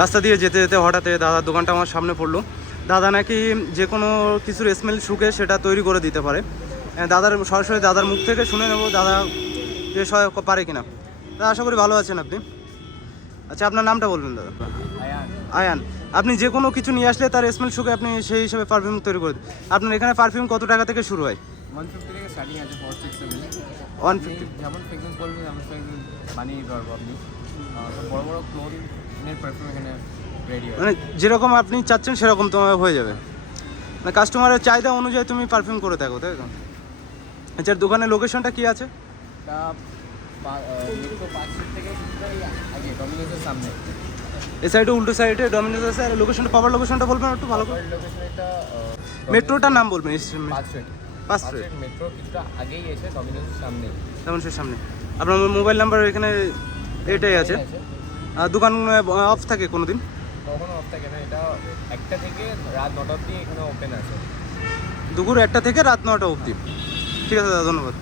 রাস্তা দিয়ে যেতে যেতে হঠাৎ দাদার দোকানটা আমার সামনে পড়লো। দাদা নাকি যে কোনো কিছুর স্মেল শুকে সেটা তৈরি করে দিতে পারে। দাদার সরাসরি দাদার মুখ থেকে শুনে নেবো দাদা যে পারে কিনা। দাদা আশা করি ভালো আছেন আপনি। আচ্ছা আপনার নামটা বলবেন দাদা? আয়ান। আপনি যে কোনো কিছু নিয়ে আসলে তার স্মেল শুকে আপনি সেই হিসাবে পারফিউম তৈরি করে দেন। আপনার এখানে পারফিউম কত টাকা থেকে শুরু হয়? 150 থেকে স্টার্টিং আছে, 4-6 150। যেমন ফ্রেগরেন্স বলবেন তেমন ফ্রেগরেন্স বানিয়ে দিতে পারবো আপনি। বড় বড় ক্লোরিনের পারফিউম এখানে রেডি হয়, মানে যেরকম আপনি চাচ্ছেন সেরকম তোমার হয়ে যাবে, মানে কাস্টমারের চাহিদা অনুযায়ী তুমি পারফিউম করে থাকো, তাই তো? আচ্ছা দোকানের লোকেশনটা কি আছে? তা মেট্রো 5 ফিট থেকে আগে ডমিনোসের সামনে। এই সাইডে উল্টো সাইডে ডমিনোস আছে। আর লোকেশনটা পাওয়ার লোকেশনটা বলবেন একটু ভালো করে? লোকেশন এটা মেট্রোটার নাম বলবেন? 5 ফিট। 5 ফিট মেট্রো কিছুটা আগেই এসে ডমিনোসের সামনে। ডমিনোসের সামনে। আপনার মোবাইল নাম্বার এখানে এটাই আছে। আর দোকান অফ থাকে কোনো দিন? কখনো অফ থাকে না, এটা 1টা থেকে রাত 9টা অবধি এখানে ওপেন আছে। দুপুর 1টা থেকে রাত 9টা অবধি। ঠিক আছে দাদা, ধন্যবাদ।